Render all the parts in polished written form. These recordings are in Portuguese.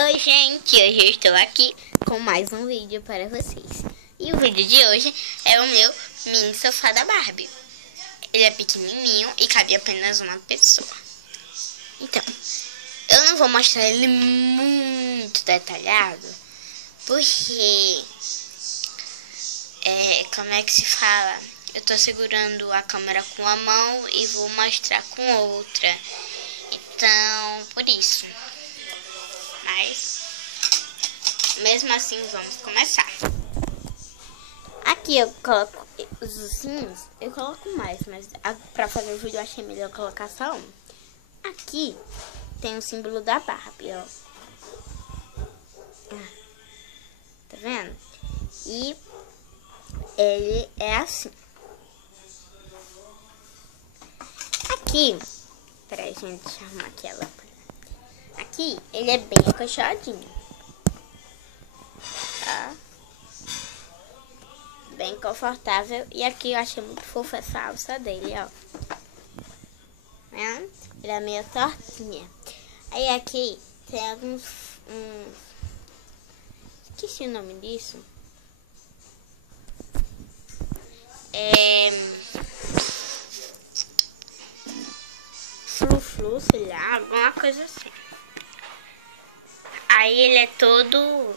Oi gente, hoje eu estou aqui com mais um vídeo para vocês. E o vídeo de hoje é o meu mini sofá da Barbie. Ele é pequenininho e cabe apenas uma pessoa. Então, eu não vou mostrar ele muito detalhado, porque, como é que se fala? Eu tô segurando a câmera com uma mão e vou mostrar com outra. Então, por isso. Mas, mesmo assim, vamos começar. Aqui eu coloco os ursinhos, eu coloco mais, mas pra fazer o vídeo eu achei melhor colocar só um. Aqui tem o símbolo da Barbie, ó. Tá vendo? E ele é assim. Aqui, peraí gente, deixa eu arrumar aqui a lâmpada. Aqui ele é bem acolchoadinho, tá? Bem confortável. E aqui eu achei muito fofa essa alça dele, ó. Né? Ele é meio tortinha. Aí aqui tem alguns... esqueci o nome disso. Flu-flu, sei lá, alguma coisa assim. Aí ele é todo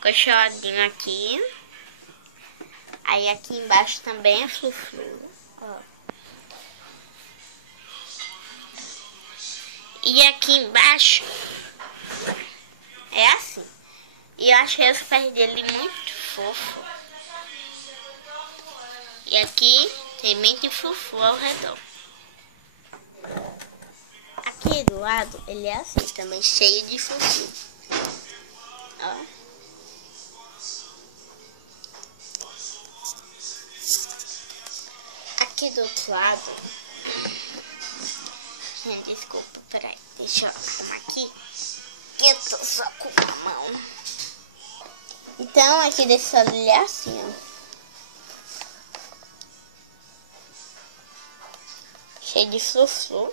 coxadinho aqui. Aí aqui embaixo também é flu-flu, ó. E aqui embaixo é assim. E eu achei os pés dele muito fofo. E aqui também tem flu-flu ao redor. Aqui do lado ele é assim, também cheio de flu-flu. Ó. Aqui do outro lado, gente, desculpa, peraí, deixa eu arrumar aqui, que eu tô só com uma mão. Então, aqui desse lado ele é assim, ó. Cheio de flu-flu.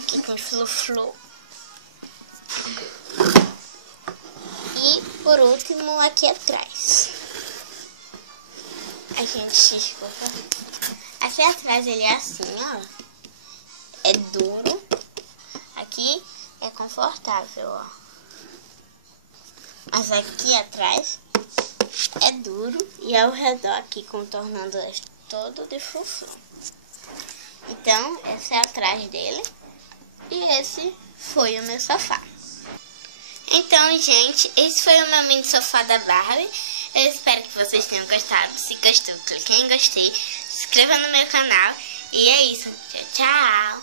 Aqui tem flu-flu. E, por último, aqui atrás. A gente, desculpa. Aqui atrás ele é assim, ó. É duro. Aqui é confortável, ó. Mas aqui atrás é duro. E ao redor aqui, contornando todo de flu-flu. Então, esse é atrás dele. E esse foi o meu sofá. Então, gente, esse foi o meu mini sofá da Barbie. Eu espero que vocês tenham gostado. Se gostou, clique em gostei, se inscreva no meu canal. E é isso. Tchau, tchau.